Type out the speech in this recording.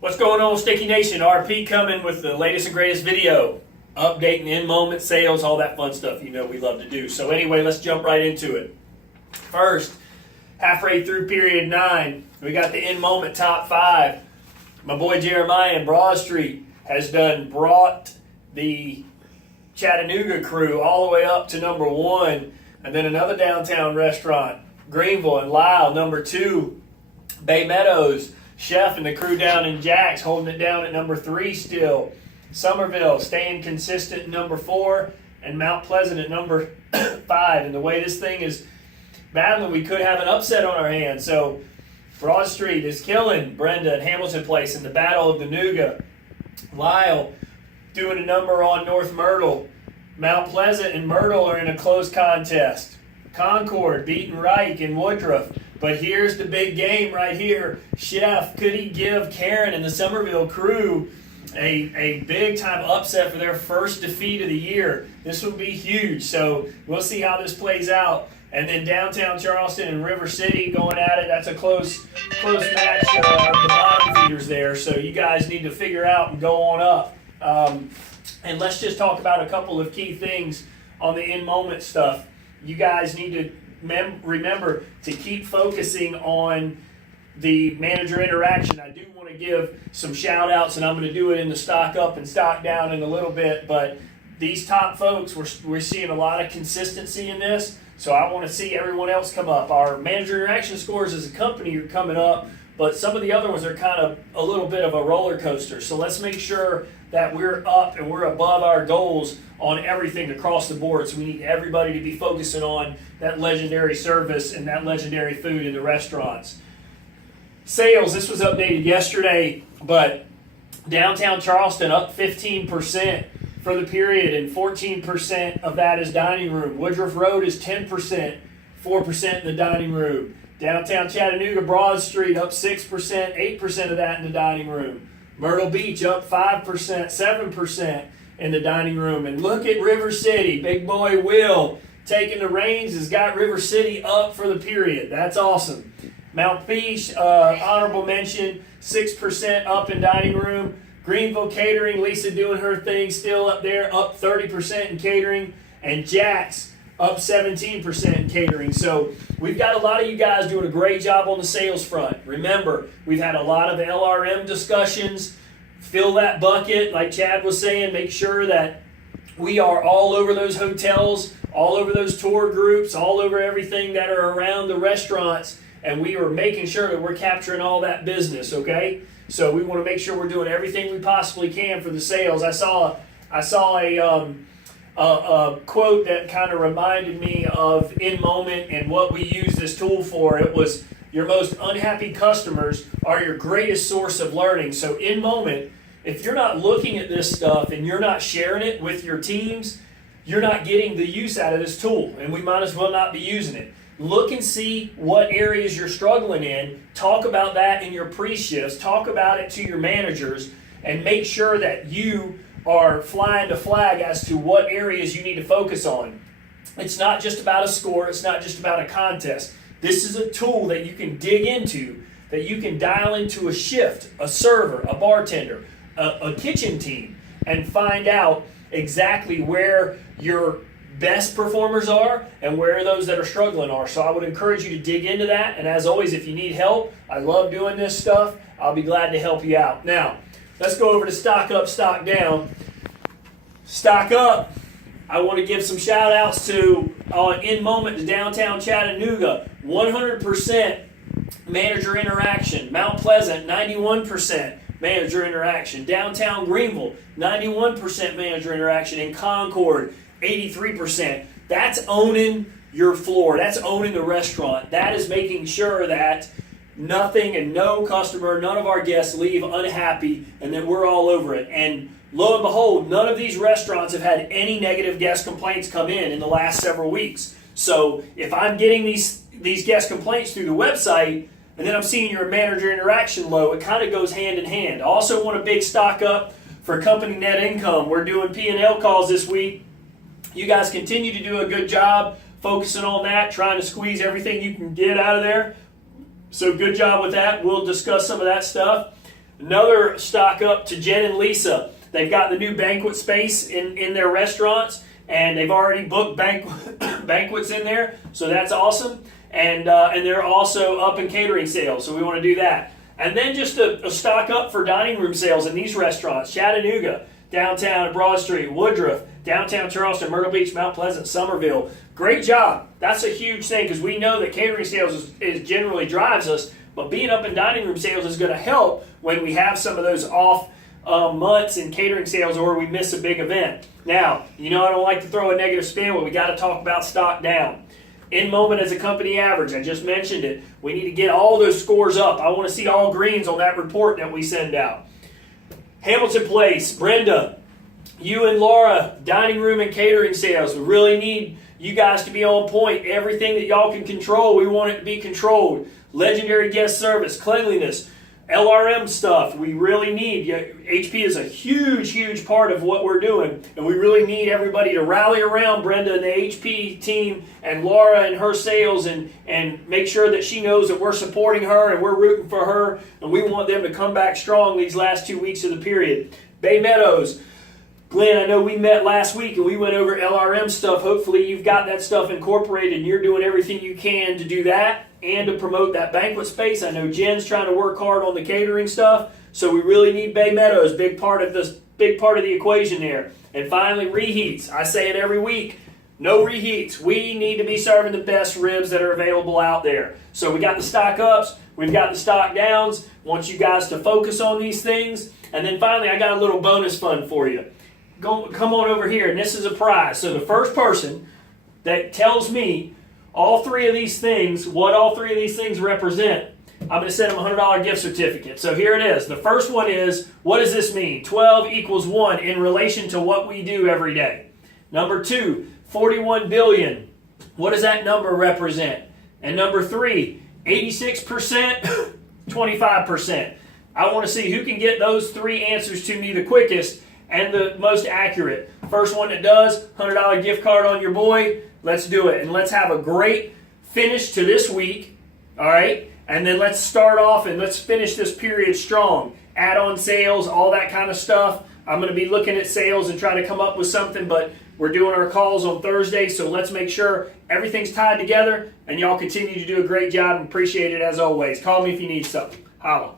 What's going on, Sticky Nation? RP coming with the latest and greatest video. Updating in-moment sales, all that fun stuff you know we love to do. So anyway, let's jump right into it. First, halfway through period 9, we got the in-moment top 5. My boy Jeremiah in Broad Street has brought the Chattanooga crew all the way up to number 1. And then another downtown restaurant, Greenville and Lyle, number 2. Bay Meadows, Chef and the crew down in Jax holding it down at number 3 still. Somerville staying consistent at number 4. And Mount Pleasant at number 5. And the way this thing is battling, we could have an upset on our hands. So Broad Street is killing Brenda and Hamilton Place in the Battle of the Nooga. Lyle doing a number on North Myrtle. Mount Pleasant and Myrtle are in a close contest. Concord beating Reich and Woodruff. But here's the big game right here. Chef, could he give Karen and the Somerville crew a big-time upset for their first defeat of the year? This would be huge. So we'll see how this plays out. And then downtown Charleston and River City going at it. That's a close match of the bottom feeders there. So you guys need to figure out and go on up. And let's just talk about a couple of key things on the in-moment stuff. You guys need to remember to keep focusing on the manager interaction. I do want to give some shout outs, and I'm going to do it in the stock up and stock down in a little bit, but these top folks, we're seeing a lot of consistency in this, so I want to see everyone else come up. Our manager interaction scores as a company are coming up, but some of the other ones are kind of a little bit of a roller coaster, so let's make sure that we're up and we're above our goals on everything across the board. So we need everybody to be focusing on that legendary service and that legendary food in the restaurants. Sales, this was updated yesterday, but downtown Charleston up 15% for the period, and 14% of that is dining room. Woodruff Road is 10%, 4% in the dining room. Downtown Chattanooga, Broad Street up 6%, 8% of that in the dining room. Myrtle Beach up 5%, 7% in the dining room. And look at River City. Big boy Will taking the reins has got River City up for the period. That's awesome. Mount Beach, honorable mention, 6% up in dining room. Greenville Catering, Lisa doing her thing, still up there, up 30% in catering. And Jax up 17% in catering. So we've got a lot of you guys doing a great job on the sales front. Remember, we've had a lot of LRM discussions. Fill that bucket, like Chad was saying. Make sure that we are all over those hotels, all over those tour groups, all over everything that are around the restaurants, and we are making sure that we're capturing all that business, okay? So we want to make sure we're doing everything we possibly can for the sales. I saw a quote that kind of reminded me of in-moment and what we use this tool for. It was, your most unhappy customers are your greatest source of learning. So in-moment, if you're not looking at this stuff and you're not sharing it with your teams, you're not getting the use out of this tool, and we might as well not be using it. Look and see what areas you're struggling in. Talk about that in your pre-shifts. Talk about it to your managers, and make sure that you are flying the flag as to what areas you need to focus on. It's not just about a score. It's not just about a contest. This is a tool that you can dig into, that you can dial into a shift, a server, a bartender, a kitchen team, and find out exactly where your best performers are and where those that are struggling are. So I would encourage you to dig into that. And as always, if you need help, I love doing this stuff. I'll be glad to help you out. Now, let's go over to stock up, stock down. Stock up. I want to give some shout outs to in-moment to downtown Chattanooga. 100% manager interaction. Mount Pleasant, 91% manager interaction. Downtown Greenville, 91% manager interaction. In Concord, 83%. That's owning your floor. That's owning the restaurant. That is making sure that nothing and no customer, none of our guests leave unhappy, and that we're all over it. And lo and behold, none of these restaurants have had any negative guest complaints come in the last several weeks. So if I'm getting these guest complaints through the website, and then I'm seeing your manager interaction low, it kind of goes hand in hand. I also want a big stock up for company net income. We're doing P&L calls this week. You guys continue to do a good job focusing on that, trying to squeeze everything you can get out of there. So good job with that. We'll discuss some of that stuff. Another stock up to Jen and Lisa. They've got the new banquet space in their restaurants, and they've already booked banquets in there, so that's awesome. And they're also up in catering sales, so we want to do that. And then just a stock up for dining room sales in these restaurants: Chattanooga, downtown at Broad Street, Woodruff, downtown Charleston, Myrtle Beach, Mount Pleasant, Somerville. Great job. That's a huge thing, because we know that catering sales is generally drives us, but being up in dining room sales is going to help when we have some of those off months in catering sales, or we miss a big event. Now, I don't like to throw a negative spin, but we got to talk about stock down. In moment as a company average, I just mentioned it. We need to get all those scores up. I want to see all greens on that report that we send out. Hamilton Place, Brenda, you and Laura, dining room and catering sales. We really need you guys to be on point. Everything that y'all can control, we want it to be controlled. Legendary guest service, cleanliness, LRM stuff. We really need, HP is a huge, huge part of what we're doing, and we really need everybody to rally around Brenda and the HP team and Laura and her sales, and make sure that she knows that we're supporting her and we're rooting for her, and we want them to come back strong these last 2 weeks of the period. Bay Meadows, Glenn, I know we met last week and we went over LRM stuff. Hopefully you've got that stuff incorporated and you're doing everything you can to do that and to promote that banquet space. I know Jen's trying to work hard on the catering stuff, so we really need Bay Meadows, big part of the equation there. And finally, reheats. I say it every week. No reheats. We need to be serving the best ribs that are available out there. So we got the stock ups, we've got the stock downs. Want you guys to focus on these things. And then finally, I got a little bonus fund for you. Come on over here, and this is a prize. So the first person that tells me all three of these things, what all three of these things represent, I'm going to send them a $100 gift certificate. So here it is. The first one is, what does this mean? 12 equals 1 in relation to what we do every day. Number 2, 41 billion. What does that number represent? And number 3, 86%, 25%. I want to see who can get those 3 answers to me the quickest and the most accurate. First one that does, $100 gift card on your boy. Let's do it. And let's have a great finish to this week. All right? And then let's start off and let's finish this period strong. Add-on sales, all that kind of stuff. I'm going to be looking at sales and trying to come up with something, but we're doing our calls on Thursday, so let's make sure everything's tied together and y'all continue to do a great job, and appreciate it as always. Call me if you need something. Holla.